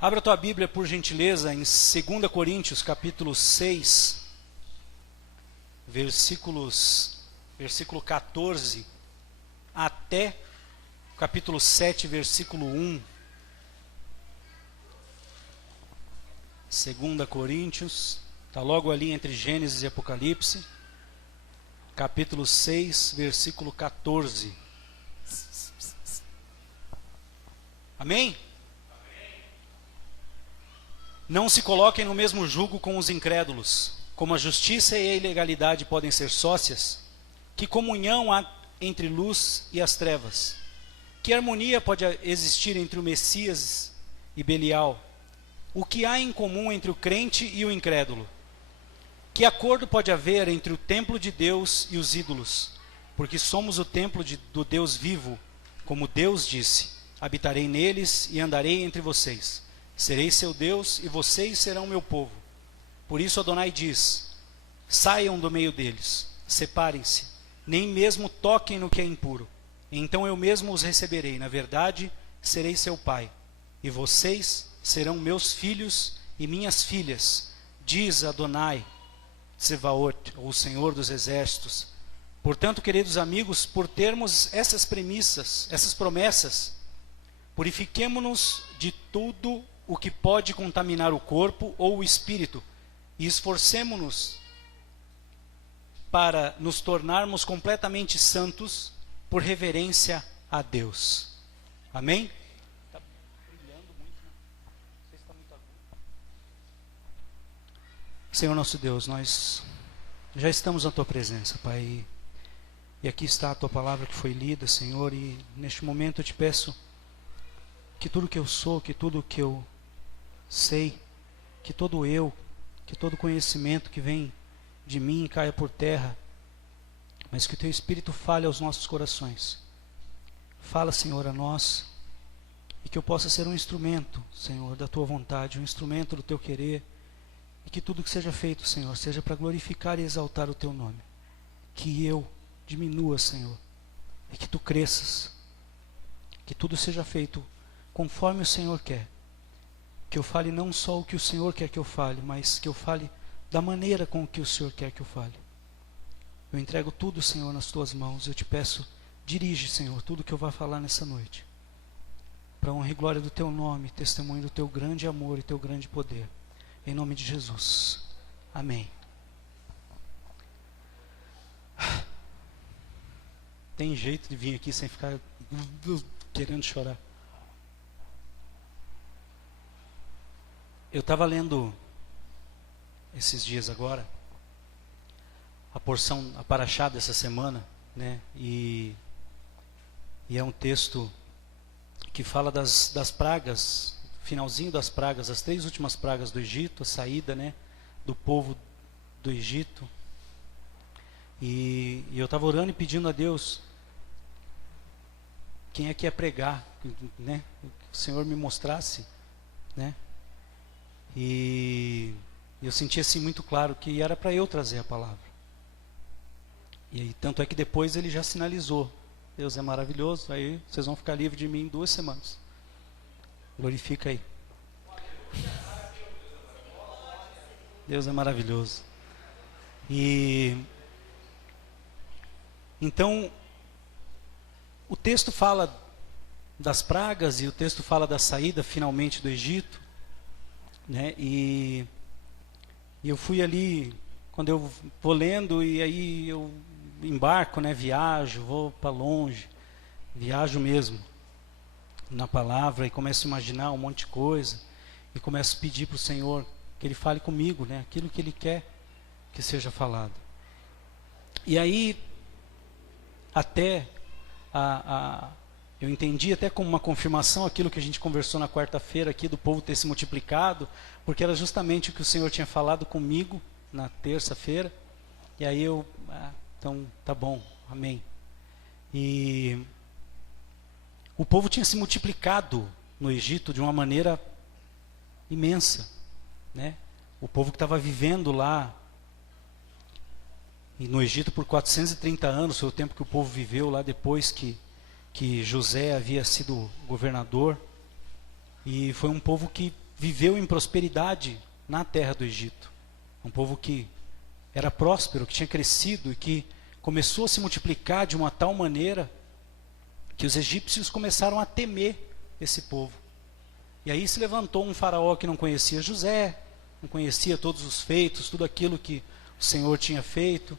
Abra a tua Bíblia, por gentileza, em 2 Coríntios, capítulo 6, versículo 14, até capítulo 7, versículo 1. 2 Coríntios, está logo ali entre Gênesis e Apocalipse, capítulo 6, versículo 14. Amém? Não se coloquem no mesmo jugo com os incrédulos. Como a justiça e a ilegalidade podem ser sócias, que comunhão há entre luz e as trevas? Que harmonia pode existir entre o Messias e Belial? O que há em comum entre o crente e o incrédulo? Que acordo pode haver entre o templo de Deus e os ídolos? Porque somos o templo do Deus vivo, como Deus disse: habitarei neles e andarei entre vocês. Serei seu Deus e vocês serão meu povo. Por isso Adonai diz: saiam do meio deles, separem-se, nem mesmo toquem no que é impuro. Então eu mesmo os receberei, na verdade, serei seu pai. E vocês serão meus filhos e minhas filhas, diz Adonai Tsevaot, o Senhor dos Exércitos. Portanto, queridos amigos, por termos essas premissas, essas promessas, purifiquemo-nos de tudo o que pode contaminar o corpo ou o espírito, e esforcemo-nos para nos tornarmos completamente santos por reverência a Deus. Amém? Está brilhando muito, né? Não sei se está muito agudo. Senhor nosso Deus, nós já estamos na Tua presença, Pai, e aqui está a Tua palavra que foi lida, Senhor, e neste momento eu te peço que tudo que eu sou, que tudo que eu sei, que todo conhecimento que vem de mim caia por terra, mas que o Teu Espírito fale aos nossos corações. Fala, Senhor, a nós, e que eu possa ser um instrumento, Senhor, da Tua vontade, um instrumento do Teu querer, e que tudo que seja feito, Senhor, seja para glorificar e exaltar o Teu nome. Que eu diminua, Senhor, e que Tu cresças, que tudo seja feito conforme o Senhor quer. Que eu fale não só o que o Senhor quer que eu fale, mas que eu fale da maneira com que o Senhor quer que eu fale. Eu entrego tudo, Senhor, nas Tuas mãos. Eu te peço, dirige, Senhor, tudo que eu vou falar nessa noite, para a honra e glória do Teu nome, testemunho do Teu grande amor e Teu grande poder. Em nome de Jesus. Amém. Tem jeito de vir aqui sem ficar querendo chorar. Eu estava lendo esses dias agora a porção, a paraxá dessa semana, né? E é um texto que fala das pragas, finalzinho das pragas, as 3 últimas pragas do Egito, a saída, né, do povo do Egito. E eu estava orando e pedindo a Deus quem é que ia pregar, né? Que o Senhor me mostrasse, né? E eu senti assim muito claro que era para eu trazer a palavra. E aí, tanto é que depois ele já sinalizou: Deus é maravilhoso, aí vocês vão ficar livres de mim em 2 semanas. Glorifica aí. Deus é maravilhoso. E então o texto fala das pragas e o texto fala da saída finalmente do Egito, né? E eu fui ali, quando eu vou lendo, e aí eu embarco, né? Viajo, vou para longe, viajo mesmo na palavra e começo a imaginar um monte de coisa e começo a pedir para o Senhor que Ele fale comigo, né? Aquilo que Ele quer que seja falado. E aí até eu entendi até como uma confirmação aquilo que a gente conversou na quarta-feira aqui, do povo ter se multiplicado, porque era justamente o que o Senhor tinha falado comigo na terça-feira. E aí então tá bom, amém. E o povo tinha se multiplicado no Egito de uma maneira imensa, né? O povo que estava vivendo lá e no Egito por 430 anos, foi o tempo que o povo viveu lá depois que José havia sido governador. E foi um povo que viveu em prosperidade na terra do Egito. Um povo que era próspero, que tinha crescido e que começou a se multiplicar de uma tal maneira que os egípcios começaram a temer esse povo. E aí se levantou um faraó que não conhecia José, não conhecia todos os feitos, tudo aquilo que o Senhor tinha feito,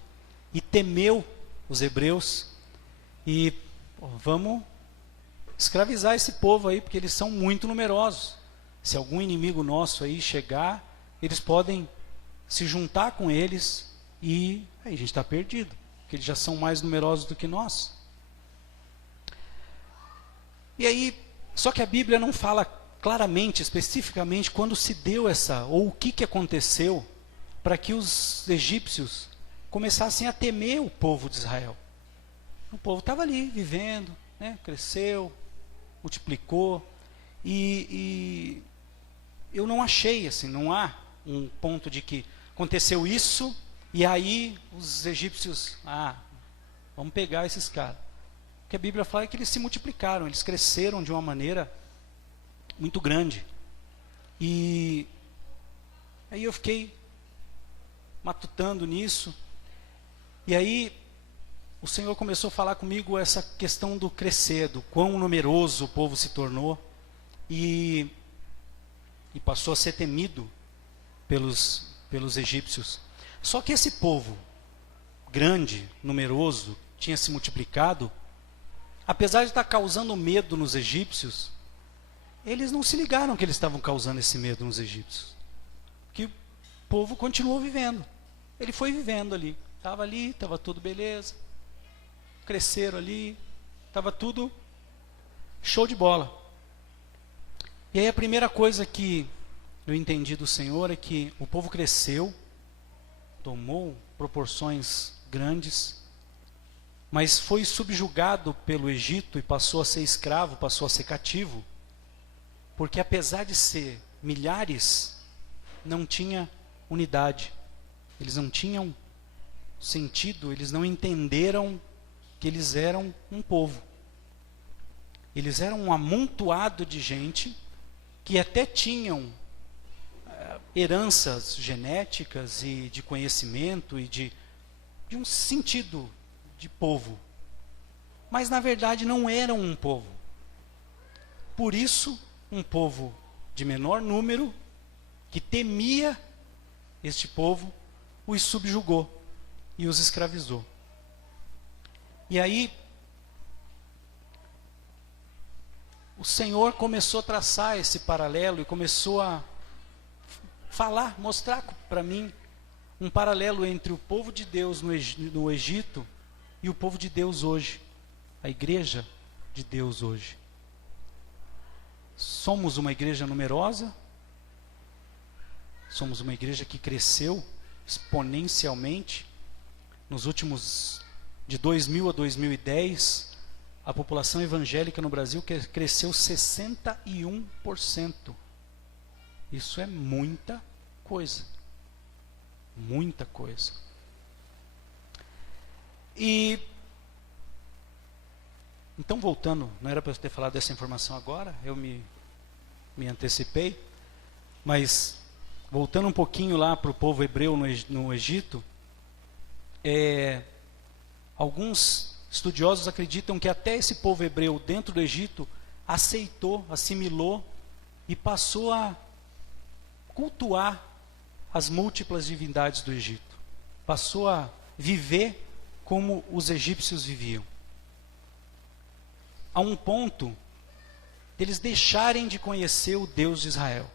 e temeu os hebreus. E vamos escravizar esse povo aí, porque eles são muito numerosos. Se algum inimigo nosso aí chegar, eles podem se juntar com eles e aí a gente está perdido, porque eles já são mais numerosos do que nós. E aí, só que a Bíblia não fala claramente, especificamente, quando se deu essa, ou o que aconteceu para que os egípcios começassem a temer o povo de Israel. O povo estava ali, vivendo, né, cresceu, multiplicou, e eu não achei, assim, não há um ponto de que aconteceu isso, e aí os egípcios, vamos pegar esses caras. O que a Bíblia fala é que eles se multiplicaram, eles cresceram de uma maneira muito grande. E aí eu fiquei matutando nisso, e aí o Senhor começou a falar comigo essa questão do crescer, do quão numeroso o povo se tornou, e passou a ser temido pelos egípcios. Só que esse povo grande, numeroso, tinha se multiplicado, apesar de estar causando medo nos egípcios, eles não se ligaram que eles estavam causando esse medo nos egípcios. Que o povo continuou vivendo. Ele foi vivendo ali, estava tudo beleza, cresceram ali, estava tudo show de bola. E aí a primeira coisa que eu entendi do Senhor é que o povo cresceu, tomou proporções grandes, mas foi subjugado pelo Egito e passou a ser escravo, passou a ser cativo, porque apesar de ser milhares, não tinha unidade, eles não tinham sentido, eles não entenderam que eles eram um povo. Eles eram um amontoado de gente que até tinham heranças genéticas e de conhecimento e de um sentido de povo, mas na verdade não eram um povo. Por isso, um povo de menor número, que temia este povo, os subjugou e os escravizou. E aí, o Senhor começou a traçar esse paralelo e começou a falar, mostrar para mim um paralelo entre o povo de Deus no Egito e o povo de Deus hoje, a igreja de Deus hoje. Somos uma igreja numerosa, somos uma igreja que cresceu exponencialmente. Nos últimos, de 2000 a 2010, a população evangélica no Brasil cresceu 61%. Isso é muita coisa. Muita coisa. E então, voltando, não era para eu ter falado dessa informação agora, eu me antecipei, mas voltando um pouquinho lá para o povo hebreu no Egito, alguns estudiosos acreditam que até esse povo hebreu dentro do Egito aceitou, assimilou e passou a cultuar as múltiplas divindades do Egito. Passou a viver como os egípcios viviam. A um ponto deles deixarem de conhecer o Deus de Israel.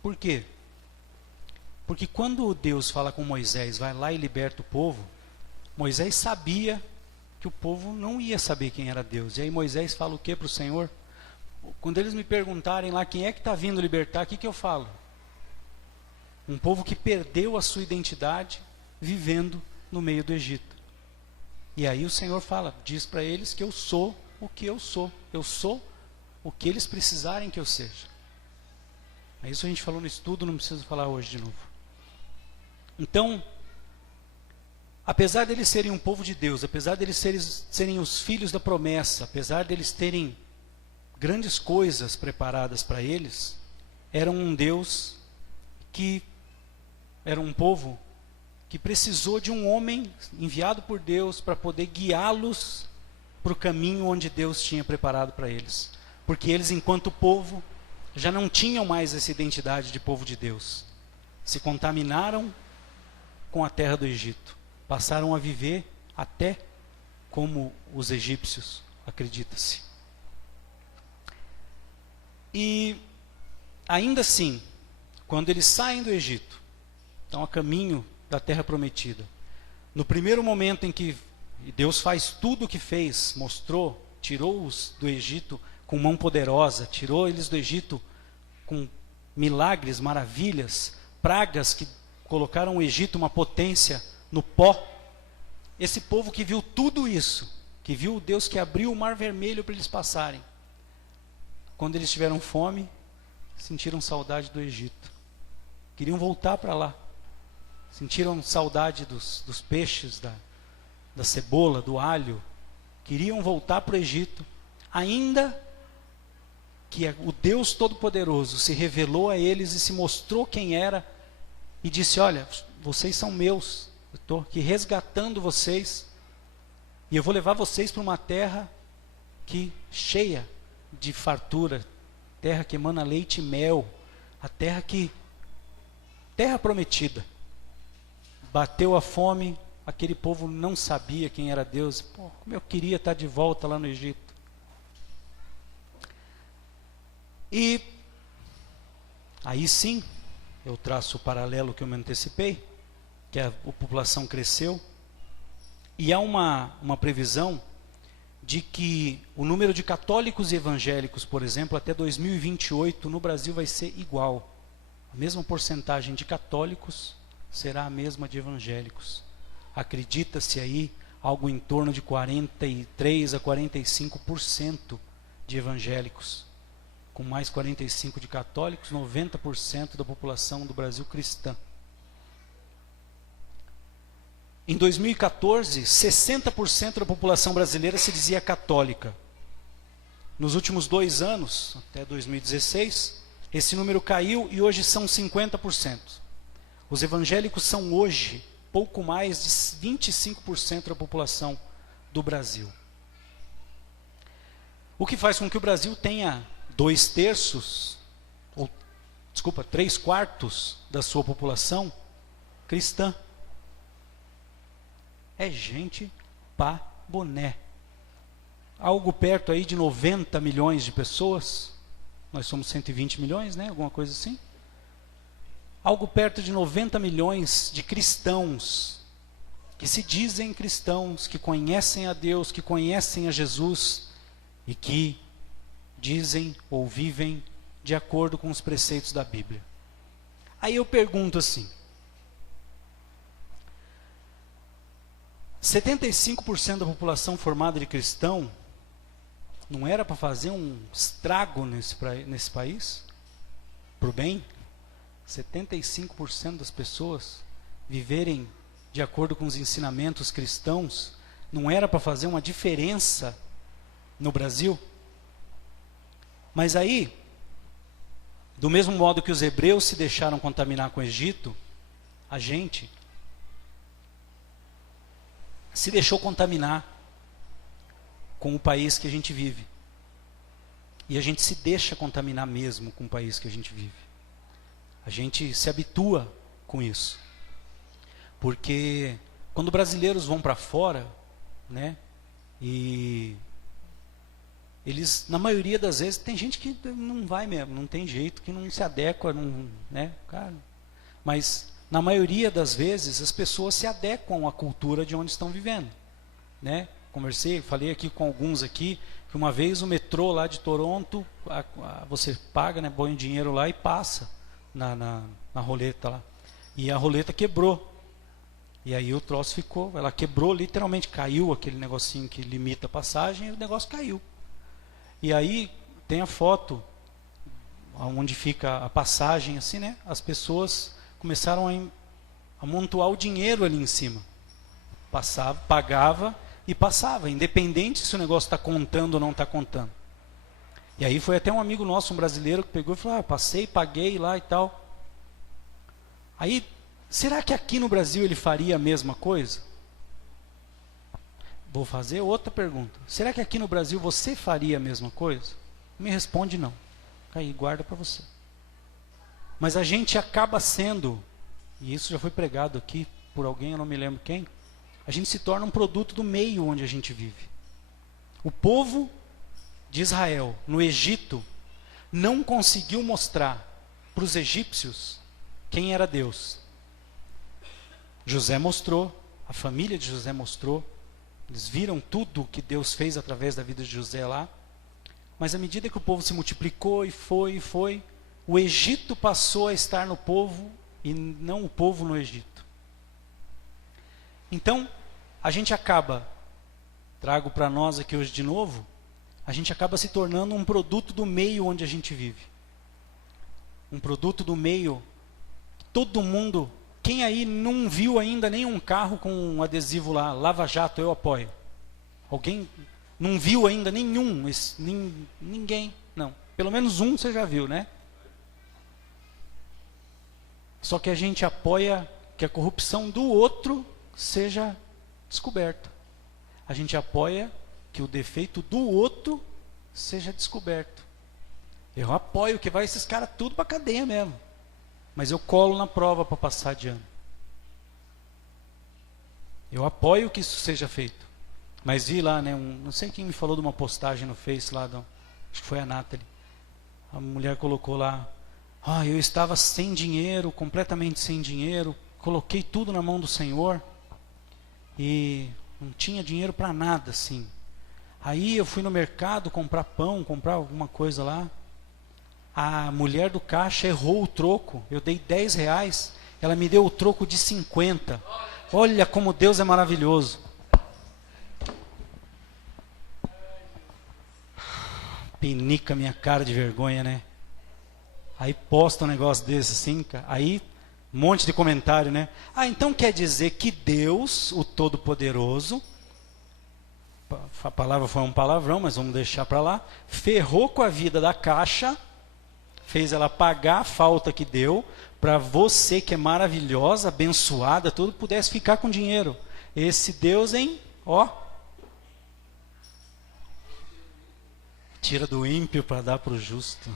Por quê? Porque quando Deus fala com Moisés, vai lá e liberta o povo, Moisés sabia que o povo não ia saber quem era Deus. E aí Moisés fala o que para o Senhor? Quando eles me perguntarem lá quem é que está vindo libertar, o que eu falo? Um povo que perdeu a sua identidade vivendo no meio do Egito. E aí o Senhor fala, diz para eles que eu sou o que eu sou. Eu sou o que eles precisarem que eu seja. Isso a gente falou no estudo, não preciso falar hoje de novo. Então, apesar deles serem um povo de Deus, apesar deles serem os filhos da promessa, apesar deles terem grandes coisas preparadas para eles, era um Deus que era um povo que precisou de um homem enviado por Deus para poder guiá-los para o caminho onde Deus tinha preparado para eles. Porque eles, enquanto povo, já não tinham mais essa identidade de povo de Deus. Se contaminaram com a terra do Egito. Passaram a viver até como os egípcios, acredita-se. E ainda assim, quando eles saem do Egito, estão a caminho da terra prometida. No primeiro momento em que Deus faz tudo o que fez, mostrou, tirou-os do Egito com mão poderosa, tirou eles do Egito com milagres, maravilhas, pragas que colocaram o Egito uma potência no pó. Esse povo que viu tudo isso, que viu o Deus que abriu o mar vermelho para eles passarem, quando eles tiveram fome, sentiram saudade do Egito. Queriam voltar para lá. Sentiram saudade dos peixes, da cebola, do alho. Queriam voltar para o Egito. Ainda que o Deus Todo-Poderoso se revelou a eles e se mostrou quem era. E disse, olha, vocês são meus. Eu estou aqui resgatando vocês. E eu vou levar vocês para uma terra cheia de fartura. Terra que emana leite e mel. A terra prometida. Bateu a fome, aquele povo não sabia quem era Deus. Pô, como eu queria estar de volta lá no Egito. E aí sim, eu traço o paralelo que eu me antecipei, que a população cresceu. E há uma previsão de que o número de católicos e evangélicos, por exemplo, até 2028 no Brasil vai ser igual. A mesma porcentagem de católicos será a mesma de evangélicos. Acredita-se aí algo em torno de 43 a 45% de evangélicos, com mais 45% de católicos, 90% da população do Brasil cristã. Em 2014, 60% da população brasileira se dizia católica. Nos últimos 2 anos, até 2016, esse número caiu e hoje são 50%. Os evangélicos são hoje pouco mais de 25% da população do Brasil. O que faz com que o Brasil tenha 3/4 da sua população cristã. É gente pá boné. Algo perto aí de 90 milhões de pessoas. Nós somos 120 milhões, né? Alguma coisa assim. Algo perto de 90 milhões de cristãos, que se dizem cristãos, que conhecem a Deus, que conhecem a Jesus, e que dizem ou vivem de acordo com os preceitos da Bíblia. Aí eu pergunto assim, 75% da população formada de cristão, não era para fazer um estrago nesse país? Para o bem? 75% das pessoas viverem de acordo com os ensinamentos cristãos, não era para fazer uma diferença no Brasil? Mas aí, do mesmo modo que os hebreus se deixaram contaminar com o Egito, a gente se deixou contaminar com o país que a gente vive. E a gente se deixa contaminar mesmo com o país que a gente vive. A gente se habitua com isso. Porque quando brasileiros vão para fora, né, e eles, na maioria das vezes, tem gente que não vai mesmo, não tem jeito, que não se adequa, né, cara. Mas na maioria das vezes as pessoas se adequam à cultura de onde estão vivendo, né? Falei aqui com alguns aqui, que uma vez o metrô lá de Toronto, você paga, né, põe o dinheiro lá e passa na roleta lá. E a roleta quebrou. E aí o troço ela quebrou, literalmente caiu aquele negocinho que limita a passagem, e o negócio caiu. E aí tem a foto onde fica a passagem, assim, né? As pessoas começaram a amontoar o dinheiro ali em cima. Pagava e passava, independente se o negócio está contando ou não está contando. E aí foi até um amigo nosso, um brasileiro, que pegou e falou, passei, paguei lá e tal. Aí, será que aqui no Brasil ele faria a mesma coisa? Vou fazer outra pergunta. Será que aqui no Brasil você faria a mesma coisa? Me responde não. Aí, guarda para você. Mas a gente acaba sendo, e isso já foi pregado aqui por alguém, eu não me lembro quem, a gente se torna um produto do meio onde a gente vive. O povo de Israel, no Egito, não conseguiu mostrar para os egípcios quem era Deus. José mostrou, a família de José mostrou, eles viram tudo o que Deus fez através da vida de José lá, mas à medida que o povo se multiplicou e foi, o Egito passou a estar no povo e não o povo no Egito. Então, a gente acaba, trago para nós aqui hoje de novo, a gente acaba se tornando um produto do meio onde a gente vive. Um produto do meio, todo mundo, quem aí não viu ainda nenhum carro com um adesivo lá, Lava Jato, eu apoio? Alguém não viu ainda nenhum? Ninguém, não. Pelo menos um você já viu, né? Só que a gente apoia que a corrupção do outro seja descoberta. A gente apoia que o defeito do outro seja descoberto. Eu apoio que vai esses caras tudo para cadeia mesmo. Mas eu colo na prova para passar de ano. Eu apoio que isso seja feito. Mas vi lá, né, não sei quem me falou de uma postagem no Face lá, acho que foi a Nathalie. A mulher colocou lá, eu estava sem dinheiro, completamente sem dinheiro, coloquei tudo na mão do Senhor e não tinha dinheiro para nada, assim. Aí eu fui no mercado comprar pão, comprar alguma coisa lá. A mulher do caixa errou o troco. Eu dei R$10, ela me deu o troco de 50. Olha como Deus é maravilhoso. Pinica minha cara de vergonha, né? Aí posta um negócio desse assim, aí um monte de comentário, né? Então quer dizer que Deus, o Todo-Poderoso, a palavra foi um palavrão, mas vamos deixar para lá, ferrou com a vida da Caixa, fez ela pagar a falta que deu, para você que é maravilhosa, abençoada, tudo, pudesse ficar com dinheiro. Esse Deus, hein? Tira do ímpio para dar para o justo.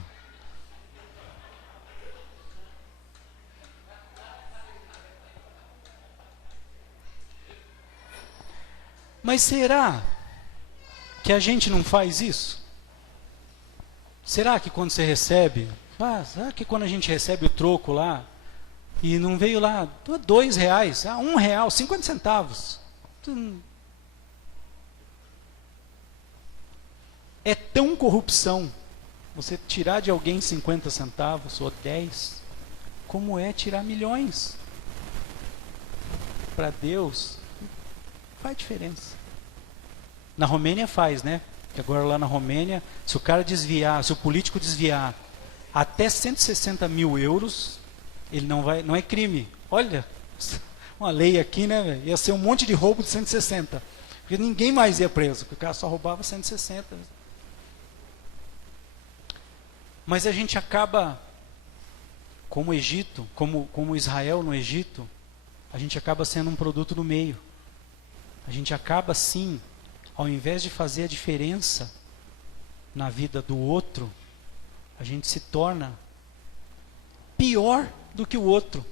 Mas será que a gente não faz isso? Será que quando você recebe, será que quando a gente recebe o troco lá, e não veio lá R$2, R$1, 50 centavos. É tão corrupção você tirar de alguém 50 centavos ou 10, como é tirar milhões. Para Deus, faz diferença. Na Romênia faz, né? Que agora lá na Romênia, se o cara desviar, se o político desviar até 160 mil euros, ele não é crime. Olha, uma lei aqui, né? Ia ser um monte de roubo de 160. Porque ninguém mais ia preso, porque o cara só roubava 160. Mas a gente acaba, como o Egito, como Israel no Egito, a gente acaba sendo um produto do meio. A gente acaba sim, ao invés de fazer a diferença na vida do outro, a gente se torna pior do que o outro,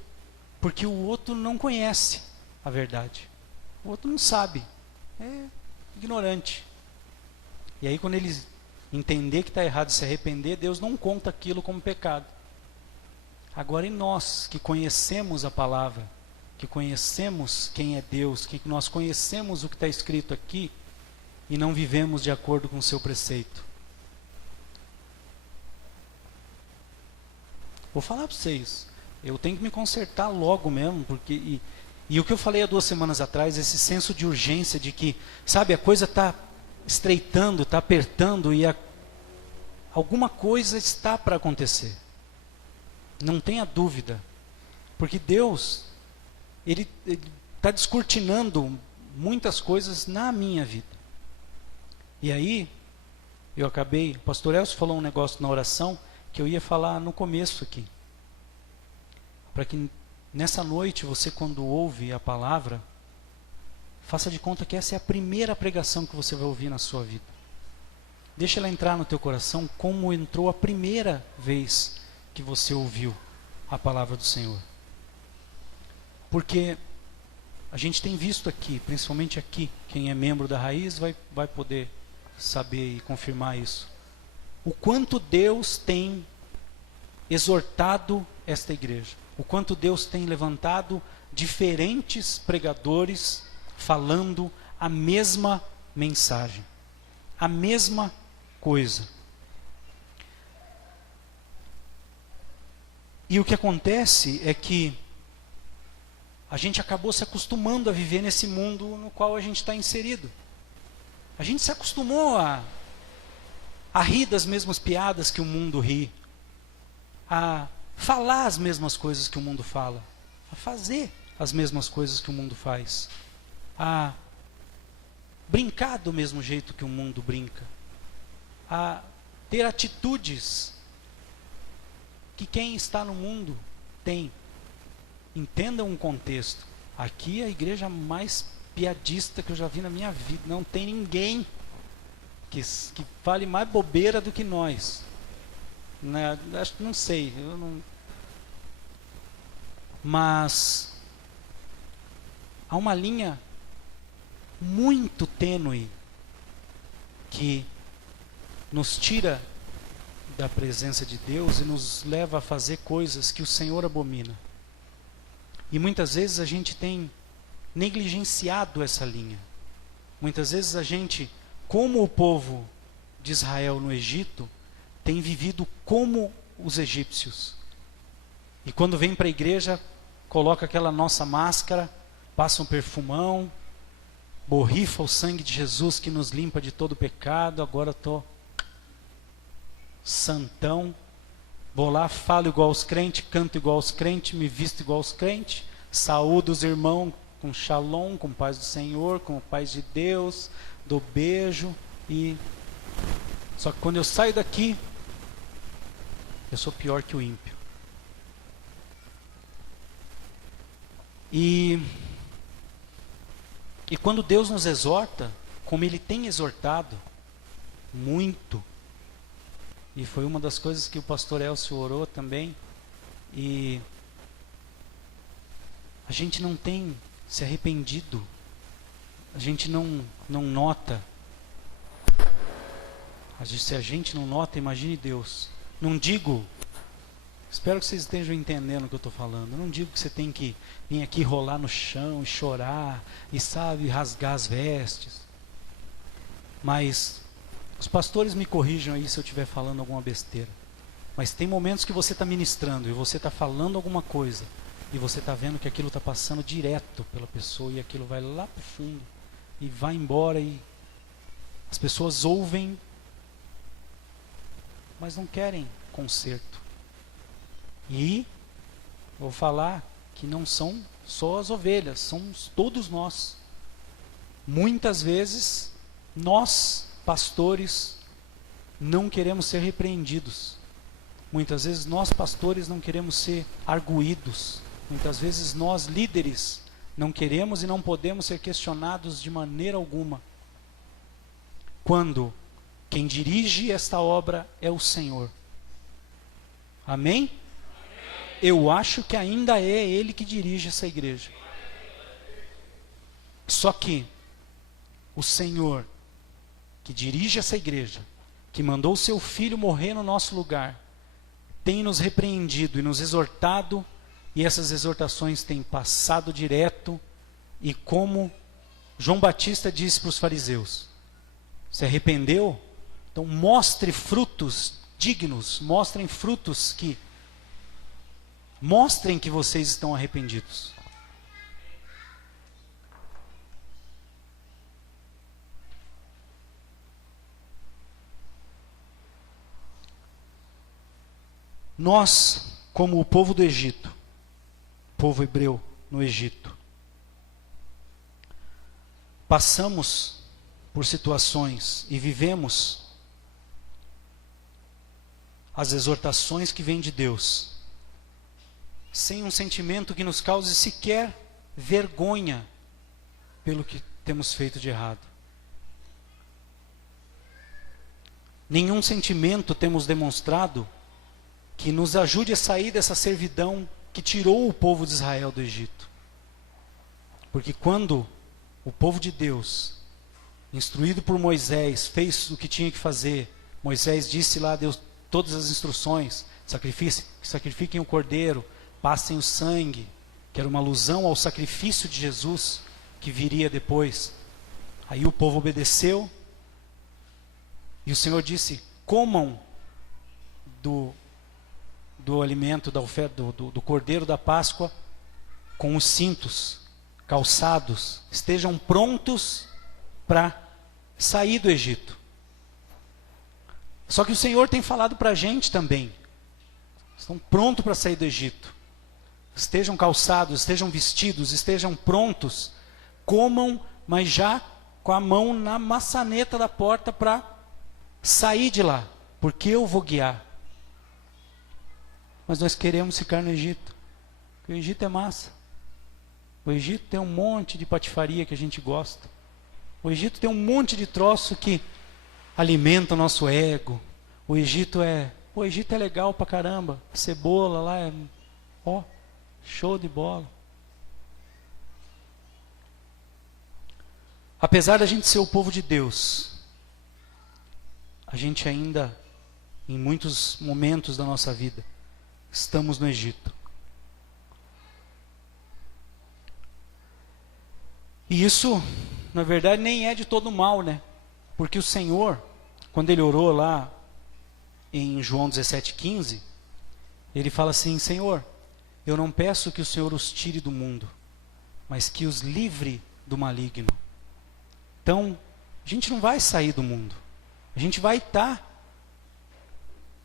porque o outro não conhece a verdade. O outro não sabe, é ignorante. E aí quando ele entender que está errado e se arrepender, Deus não conta aquilo como pecado. Agora, em nós que conhecemos a palavra, que conhecemos quem é Deus, que nós conhecemos o que está escrito aqui e não vivemos de acordo com o seu preceito. Vou falar para vocês, eu tenho que me consertar logo mesmo, porque e o que eu falei há 2 semanas atrás, esse senso de urgência de que, sabe, a coisa está estreitando, está apertando e alguma coisa está para acontecer. Não tenha dúvida, porque Deus, Ele está descortinando muitas coisas na minha vida. E aí, o pastor Elcio falou um negócio na oração que eu ia falar no começo aqui. Para que nessa noite você, quando ouve a palavra, faça de conta que essa é a primeira pregação que você vai ouvir na sua vida. Deixa ela entrar no teu coração como entrou a primeira vez que você ouviu a palavra do Senhor. Porque a gente tem visto aqui, principalmente aqui, quem é membro da Raiz vai poder saber e confirmar isso. O quanto Deus tem exortado esta igreja. O quanto Deus tem levantado diferentes pregadores falando a mesma mensagem. A mesma coisa. E o que acontece é que a gente acabou se acostumando a viver nesse mundo no qual a gente está inserido. A gente se acostumou a rir das mesmas piadas que o mundo ri, a falar as mesmas coisas que o mundo fala, a fazer as mesmas coisas que o mundo faz, a brincar do mesmo jeito que o mundo brinca, a ter atitudes que quem está no mundo tem. Entendam um contexto. Aqui é a igreja mais piadista que eu já vi na minha vida. Não tem ninguém que fale mais bobeira do que nós. Não sei. Mas há uma linha muito tênue que nos tira da presença de Deus e nos leva a fazer coisas que o Senhor abomina. E muitas vezes a gente tem negligenciado essa linha. Muitas vezes a gente, como o povo de Israel no Egito, tem vivido como os egípcios. E quando vem para a igreja, coloca aquela nossa máscara, passa um perfumão, borrifa o sangue de Jesus que nos limpa de todo pecado. Agora estou santão. Vou lá, falo igual aos crentes, canto igual aos crentes, me visto igual aos crentes, saúdo os irmãos com shalom, com paz do Senhor, com paz de Deus, dou beijo e... Só que quando eu saio daqui, eu sou pior que o ímpio. E quando Deus nos exorta, como Ele tem exortado, muito, e foi uma das coisas que o pastor Elcio orou também, e a gente não tem se arrependido, a gente não nota. Se a gente não nota, imagine Deus. Não digo, espero que vocês estejam entendendo o que eu estou falando, não digo que você tem que vir aqui rolar no chão e chorar, e sabe, rasgar as vestes, mas os pastores me corrijam aí se eu estiver falando alguma besteira. Mas tem momentos que você está ministrando e você está falando alguma coisa e você está vendo que aquilo está passando direto pela pessoa e aquilo vai lá para o fundo e vai embora e as pessoas ouvem, mas não querem conserto. E vou falar que não são só as ovelhas, somos todos nós. Muitas vezes nós, pastores, não queremos ser repreendidos. Muitas vezes nós, pastores, não queremos ser arguídos. Muitas vezes nós, líderes, não queremos e não podemos ser questionados de maneira alguma. Quando quem dirige esta obra é o Senhor. Amém? Eu acho que ainda é Ele que dirige essa igreja. Só que o Senhor que dirige essa igreja, que mandou o seu Filho morrer no nosso lugar, tem nos repreendido e nos exortado, e essas exortações têm passado direto, e como João Batista disse para os fariseus, se arrependeu? Então mostre frutos dignos, mostrem frutos que mostrem que vocês estão arrependidos. Nós, como o povo do Egito, povo hebreu no Egito, passamos por situações e vivemos as exortações que vêm de Deus, sem um sentimento que nos cause sequer vergonha pelo que temos feito de errado. Nenhum sentimento temos demonstrado que nos ajude a sair dessa servidão que tirou o povo de Israel do Egito. Porque quando o povo de Deus, instruído por Moisés, fez o que tinha que fazer, Moisés disse lá, deu todas as instruções: sacrifiquem o cordeiro, passem o sangue, que era uma alusão ao sacrifício de Jesus, que viria depois. Aí o povo obedeceu, e o Senhor disse: comam do alimento, da oferta, do cordeiro da Páscoa, com os cintos, calçados, estejam prontos para sair do Egito. Só que o Senhor tem falado para a gente também: estão prontos para sair do Egito, estejam calçados, estejam vestidos, estejam prontos, comam, mas já com a mão na maçaneta da porta para sair de lá, porque eu vou guiar. Mas nós queremos ficar no Egito, porque o Egito é massa. O Egito tem um monte de patifaria que a gente gosta. O Egito tem um monte de troço que alimenta o nosso ego. O Egito é legal pra caramba. A cebola lá é, show de bola. Apesar da gente ser o povo de Deus, a gente ainda, em muitos momentos da nossa vida, estamos no Egito. E isso, na verdade, nem é de todo mal, né? Porque o Senhor, quando Ele orou lá em João 17,15, Ele fala assim: Senhor, eu não peço que o Senhor os tire do mundo, mas que os livre do maligno. Então, a gente não vai sair do mundo. A gente vai estar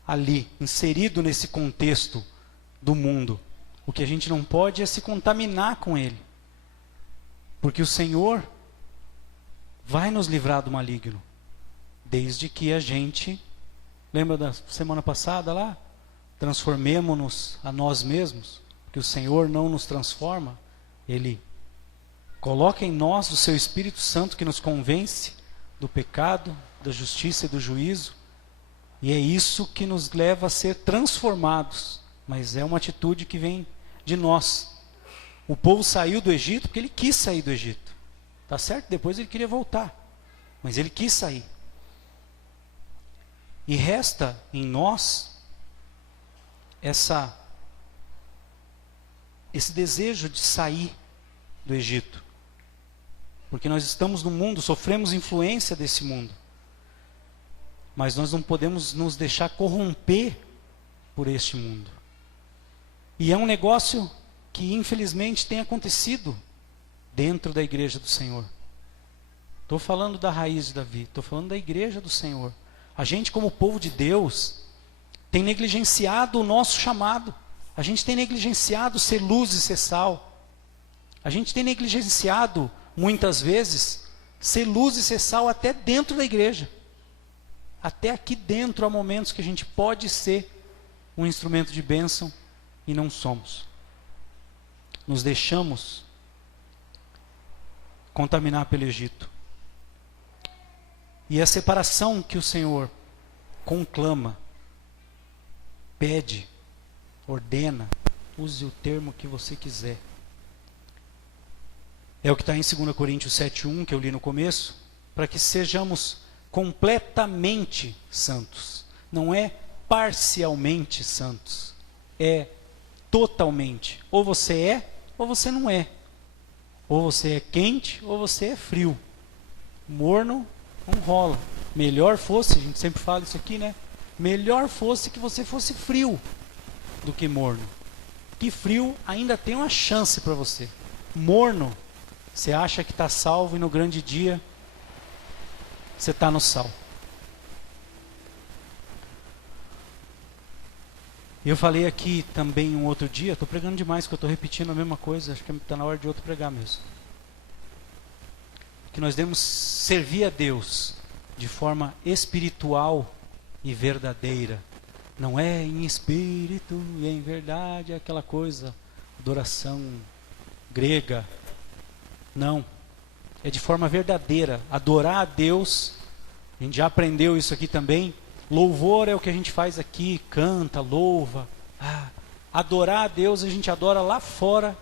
ali, inserido nesse contexto do mundo. O que a gente não pode é se contaminar com ele. Porque o Senhor vai nos livrar do maligno, desde que a gente, lembra da semana passada lá? Transformemo-nos a nós mesmos, porque o Senhor não nos transforma, Ele coloca em nós o seu Espírito Santo que nos convence do pecado, da justiça e do juízo, e é isso que nos leva a ser transformados, mas é uma atitude que vem de nós. O povo saiu do Egito porque ele quis sair do Egito. Tá certo? Depois ele queria voltar. Mas ele quis sair. E resta em nós esse desejo de sair do Egito. Porque nós estamos no mundo, sofremos influência desse mundo. Mas nós não podemos nos deixar corromper por este mundo. E é um negócio que infelizmente tem acontecido dentro da igreja do Senhor. Estou falando da raiz de Davi, estou falando da igreja do Senhor. A gente, como povo de Deus, tem negligenciado o nosso chamado. A gente tem negligenciado ser luz e ser sal. A gente tem negligenciado, muitas vezes, ser luz e ser sal até dentro da igreja. Até aqui dentro há momentos que a gente pode ser um instrumento de bênção e não somos. Nos deixamos contaminar pelo Egito. E a separação que o Senhor conclama, pede, ordena, use o termo que você quiser. É o que está em 2 Coríntios 7,1, que eu li no começo, para que sejamos completamente santos. Não é parcialmente santos, é totalmente. Ou você é, ou você não é. Ou você é quente, ou você é frio. Morno não rola. Melhor fosse, a gente sempre fala isso aqui, né? Melhor fosse que você fosse frio do que morno. Que frio ainda tem uma chance para você. Morno, você acha que está salvo e no grande dia você está no sal. Eu falei aqui também um outro dia, estou pregando demais, que eu estou repetindo a mesma coisa, acho que está na hora de outro pregar mesmo. Que nós devemos servir a Deus de forma espiritual e verdadeira, Não é em espírito e em verdade, é aquela coisa, adoração grega. Não. É de forma verdadeira. Adorar a Deus, a gente já aprendeu isso aqui também. Louvor é o que a gente faz aqui, canta, louva. Adorar a Deus, a gente adora lá fora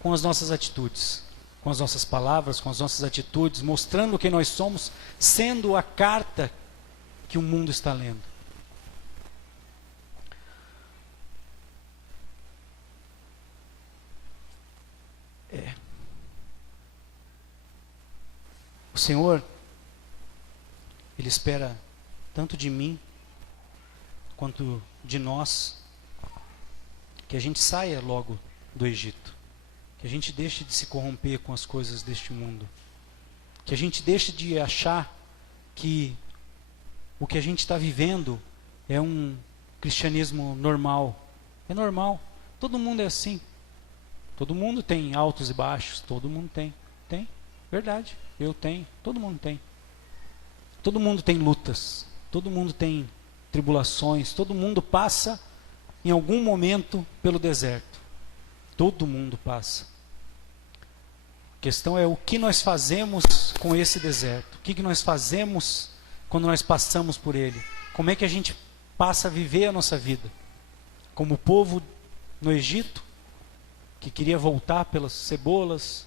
com as nossas atitudes, com as nossas palavras, com as nossas atitudes, mostrando quem nós somos, sendo a carta que o mundo está lendo. O Senhor, Ele espera tanto de mim quanto de nós, que a gente saia logo do Egito, que a gente deixe de se corromper com as coisas deste mundo, que a gente deixe de achar que o que a gente está vivendo é um cristianismo normal. É normal, todo mundo é assim, todo mundo tem altos e baixos, todo mundo tem, verdade, eu tenho, todo mundo tem. Todo mundo tem lutas, todo mundo tem tribulações, todo mundo passa em algum momento pelo deserto. Todo mundo passa. A questão é o que nós fazemos com esse deserto. O que nós fazemos quando nós passamos por ele? Como é que a gente passa a viver a nossa vida? Como o povo no Egito, que queria voltar pelas cebolas,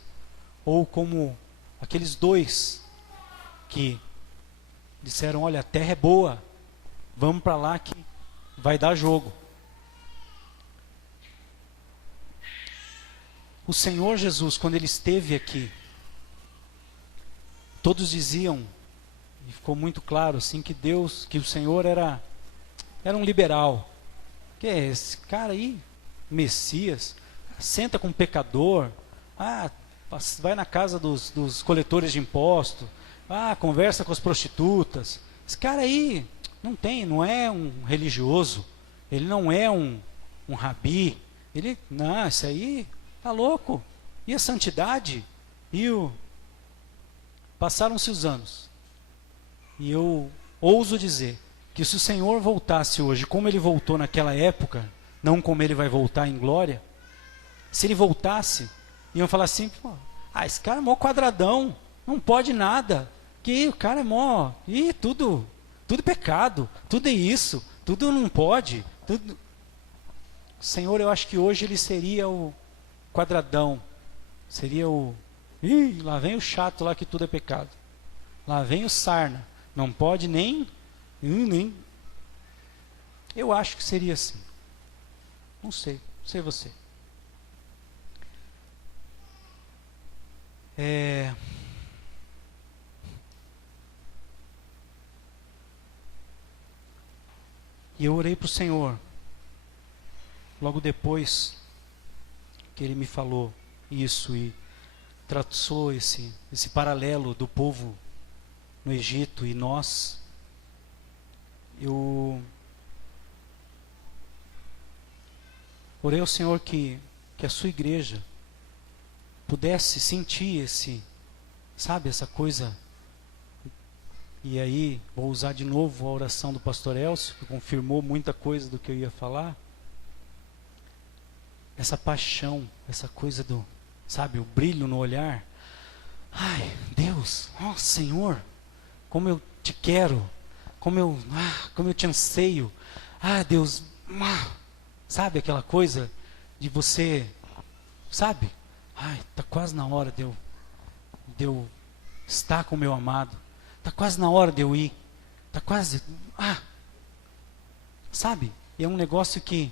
ou como aqueles dois que disseram, olha, a terra é boa, vamos para lá que vai dar jogo. O Senhor Jesus, quando Ele esteve aqui, todos diziam, e ficou muito claro assim, que Deus, que o Senhor era um liberal. Que é esse cara aí, Messias, senta com um pecador, vai na casa dos coletores de impostos, conversa com as prostitutas. Esse cara aí não é um religioso, ele não é um rabi, esse aí tá louco. E a santidade? Passaram-se os anos. E eu ouso dizer que se o Senhor voltasse hoje, como Ele voltou naquela época, não como Ele vai voltar em glória, se Ele voltasse, iam falar assim, esse cara é mó quadradão, não pode nada, que o cara é mó, tudo pecado, tudo é isso, tudo não pode, tudo. Senhor, eu acho que hoje Ele seria o quadradão, seria lá vem o chato lá que tudo é pecado, lá vem o sarna, não pode nem, eu acho que seria assim, não sei você. E eu orei para o Senhor, logo depois que Ele me falou isso e traçou esse paralelo do povo no Egito e nós, eu orei ao Senhor que a sua igreja pudesse sentir essa coisa. E aí, vou usar de novo a oração do pastor Elcio, que confirmou muita coisa do que eu ia falar. Essa paixão, essa coisa o brilho no olhar. Deus, Senhor, como eu te quero, como eu te anseio. Deus, sabe aquela coisa de você, sabe? Está quase na hora de eu estar com o meu amado. Está quase na hora de eu ir. Está quase. Sabe? E é um negócio que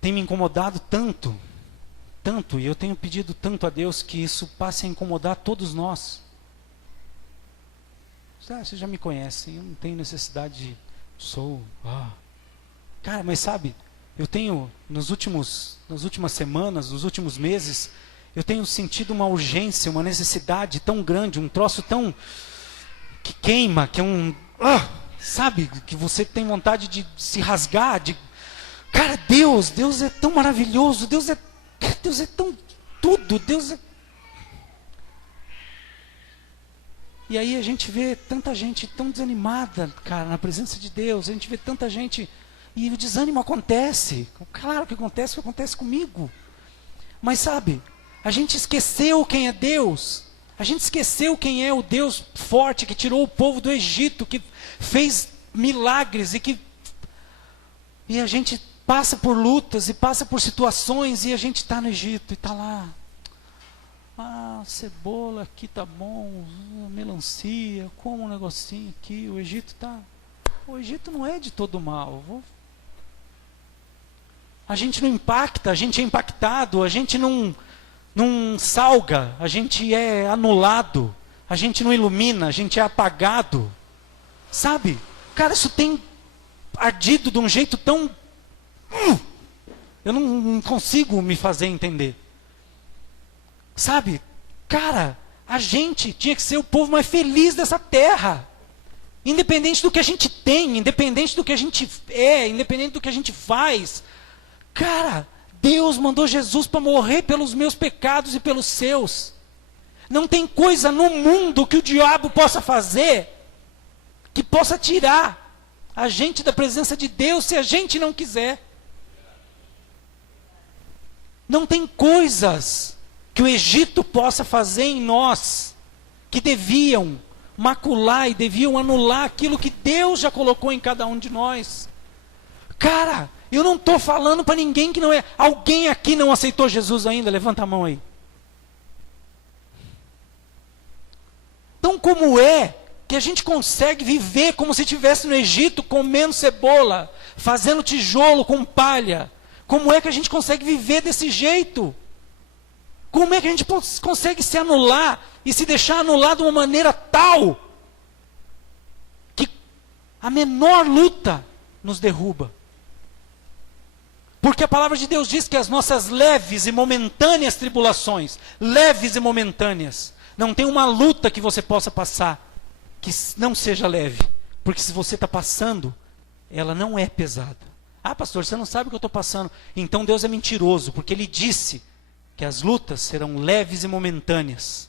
tem me incomodado tanto, e eu tenho pedido tanto a Deus que isso passe a incomodar todos nós. Vocês já me conhecem, eu não tenho necessidade Cara, mas sabe, eu tenho, nas últimas semanas, nos últimos meses, eu tenho sentido uma urgência, uma necessidade tão grande, um troço tão que queima, que é sabe, que você tem vontade de se rasgar, cara, Deus é tão maravilhoso, Deus é tão tudo, E aí a gente vê tanta gente tão desanimada, cara, na presença de Deus, a gente vê tanta gente E o desânimo acontece. Claro que acontece, porque acontece comigo. Mas sabe, a gente esqueceu quem é Deus. A gente esqueceu quem é o Deus forte que tirou o povo do Egito, que fez milagres e a gente passa por lutas e passa por situações e a gente está no Egito e está lá. Ah, cebola aqui tá bom, melancia, como um negocinho aqui. O Egito não é de todo mal. A gente não impacta, a gente é impactado, a gente não salga, a gente é anulado, a gente não ilumina, a gente é apagado. Sabe? Cara, isso tem ardido de um jeito tão... eu não consigo me fazer entender. Sabe? Cara, a gente tinha que ser o povo mais feliz dessa terra. Independente do que a gente tem, independente do que a gente é, independente do que a gente faz. Cara, Deus mandou Jesus para morrer pelos meus pecados e pelos seus. Não tem coisa no mundo que o diabo possa fazer que possa tirar a gente da presença de Deus se a gente não quiser. Não tem coisas que o Egito possa fazer em nós que deviam macular e deviam anular aquilo que Deus já colocou em cada um de nós. Cara, eu não estou falando para ninguém que não é. Alguém aqui não aceitou Jesus ainda? Levanta a mão aí. Então, como é que a gente consegue viver como se estivesse no Egito, comendo cebola, fazendo tijolo com palha? Como é que a gente consegue viver desse jeito? Como é que a gente consegue se anular e se deixar anular de uma maneira tal que a menor luta nos derruba? Porque a palavra de Deus diz que as nossas leves e momentâneas tribulações, leves e momentâneas, não tem uma luta que você possa passar que não seja leve. Porque se você está passando, ela não é pesada. Ah, pastor, você não sabe o que eu estou passando. Então Deus é mentiroso, porque Ele disse que as lutas serão leves e momentâneas.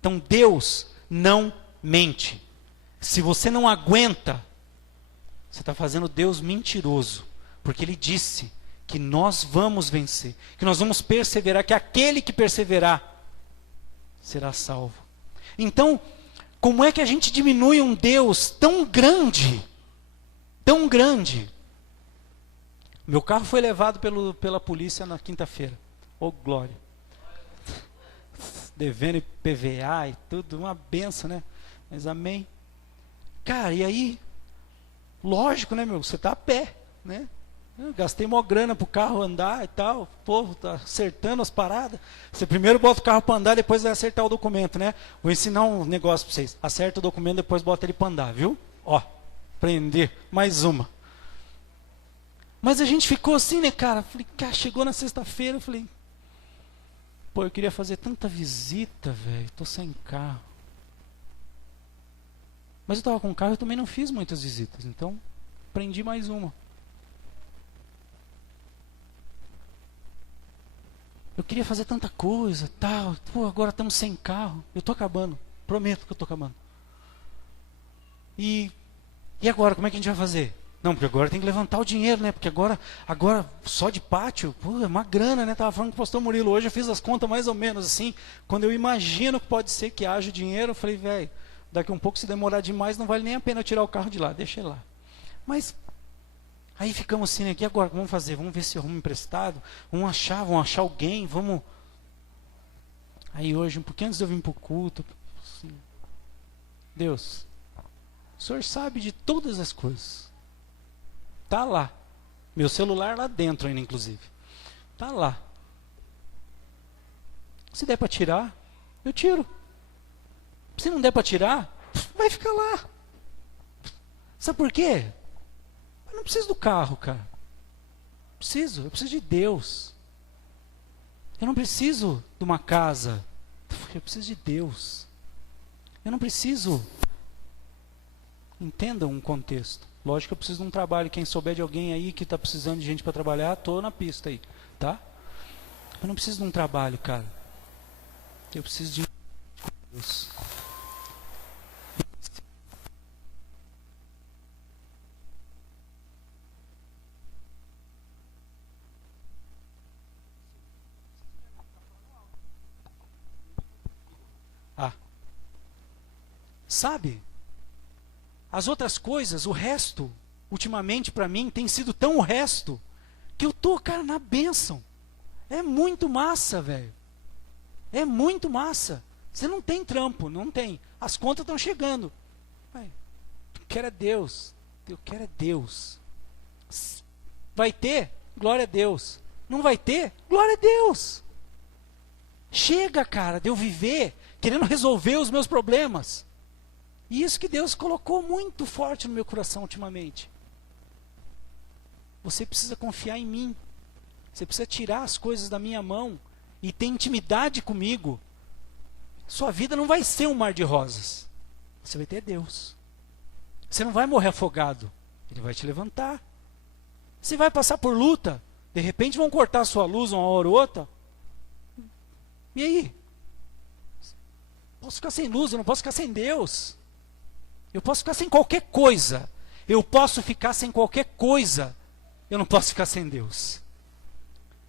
Então Deus não mente. Se você não aguenta, você está fazendo Deus mentiroso. Porque Ele disse que nós vamos vencer, que nós vamos perseverar, que aquele que perseverar será salvo. Então, como é que a gente diminui um Deus tão grande? Tão grande. Meu carro foi levado pela polícia na quinta-feira. Ô, glória. Devendo IPVA e tudo, uma benção, né? Mas amém. Cara, e aí? Lógico, né, meu? Você tá a pé, né? Eu gastei mó grana pro carro andar e tal. O povo tá acertando as paradas. Você primeiro bota o carro para andar, depois vai acertar o documento, né? Vou ensinar um negócio para vocês. Acerta o documento, depois bota ele para andar, viu? Ó, prender. Mais uma. Mas a gente ficou assim, né, cara? Falei, cara, chegou na sexta-feira, eu falei, pô, eu queria fazer tanta visita, velho. Tô sem carro. Mas eu tava com carro, eu também não fiz muitas visitas. Então, prendi mais uma. Eu queria fazer tanta coisa, tal. Pô, agora estamos sem carro. Eu estou acabando. Prometo que eu estou acabando. E agora, como é que a gente vai fazer? Não, porque agora tem que levantar o dinheiro, né? Porque agora só de pátio, pô, é uma grana, né? Tava falando com o pastor Murilo hoje, eu fiz as contas mais ou menos assim. Quando eu imagino que pode ser que haja dinheiro, eu falei, velho, daqui um pouco se demorar demais, não vale nem a pena eu tirar o carro de lá, deixa ele lá. Mas aí ficamos assim, aqui agora, vamos fazer? Vamos ver se arruma emprestado, vamos achar alguém, vamos... Aí hoje, um pouquinho antes de eu vir para o culto, assim, Deus, o Senhor sabe de todas as coisas. Está lá. Meu celular lá dentro ainda, inclusive. Está lá. Se der para tirar, eu tiro. Se não der para tirar, vai ficar lá. Sabe por quê? Eu não preciso do carro, cara. Eu preciso de Deus. Eu não preciso de uma casa. Eu preciso de Deus. Eu não preciso. Entendam um contexto. Lógico que eu preciso de um trabalho. Quem souber de alguém aí que está precisando de gente para trabalhar, estou na pista aí, tá? Eu não preciso de um trabalho, cara. Eu preciso de Deus. Sabe? As outras coisas, o resto, ultimamente para mim, tem sido tão o resto, que eu tô, cara, na bênção. É muito massa, velho. É muito massa. Você não tem trampo, não tem. As contas estão chegando. Eu quero é Deus. Eu quero é Deus. Vai ter? Glória a Deus. Não vai ter? Glória a Deus. Chega, cara, de eu viver querendo resolver os meus problemas. E isso que Deus colocou muito forte no meu coração ultimamente. Você precisa confiar em mim. Você precisa tirar as coisas da minha mão e ter intimidade comigo. Sua vida não vai ser um mar de rosas. Você vai ter Deus. Você não vai morrer afogado. Ele vai te levantar. Você vai passar por luta. De repente vão cortar a sua luz uma hora ou outra. E aí? Posso ficar sem luz, eu não posso ficar sem Deus. Eu posso ficar sem qualquer coisa. Eu posso ficar sem qualquer coisa. Eu não posso ficar sem Deus.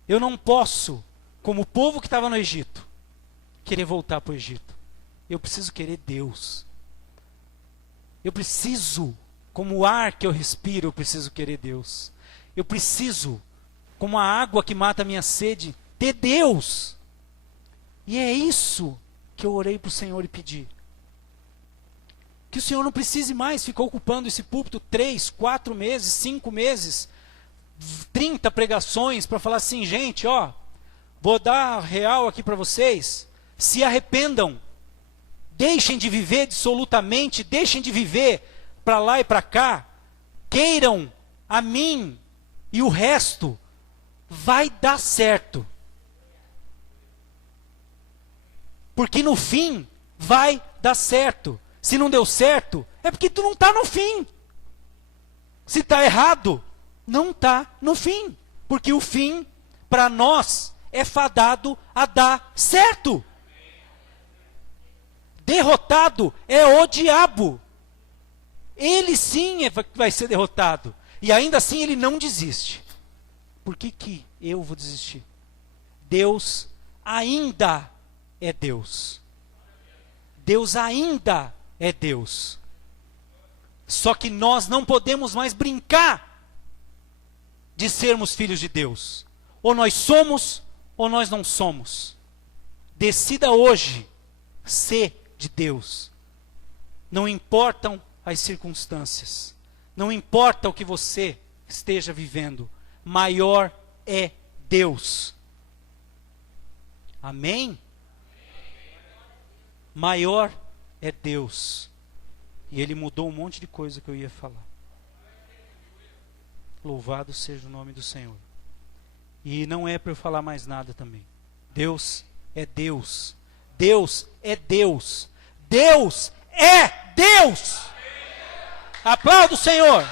Eu não posso, como o povo que estava no Egito, querer voltar para o Egito. Eu preciso querer Deus. Eu preciso, como o ar que eu respiro, eu preciso querer Deus. Eu preciso, como a água que mata a minha sede, ter Deus. E é isso que eu orei para o Senhor e pedi. Que o Senhor não precise mais ficar ocupando esse púlpito 3, 4 meses, 5 meses, 30 pregações para falar assim, gente, ó, vou dar real aqui para vocês, se arrependam, deixem de viver dissolutamente, deixem de viver para lá e para cá, queiram a mim e o resto vai dar certo. Porque no fim vai dar certo. Se não deu certo, é porque tu não está no fim. Se está errado, não está no fim. Porque o fim, para nós, é fadado a dar certo. Derrotado é o diabo. Ele sim vai ser derrotado. E ainda assim ele não desiste. Por que eu vou desistir? Deus ainda é Deus. Deus ainda é Deus. Só que nós não podemos mais brincar de sermos filhos de Deus. Ou nós somos, ou nós não somos. Decida hoje ser de Deus. Não importam as circunstâncias. Não importa o que você esteja vivendo. Maior é Deus. Amém? Maior é Deus. E Ele mudou um monte de coisa que eu ia falar. Louvado seja o nome do Senhor. E não é para eu falar mais nada também. Deus é Deus. Deus é Deus. Deus é Deus. Aplauda o Senhor.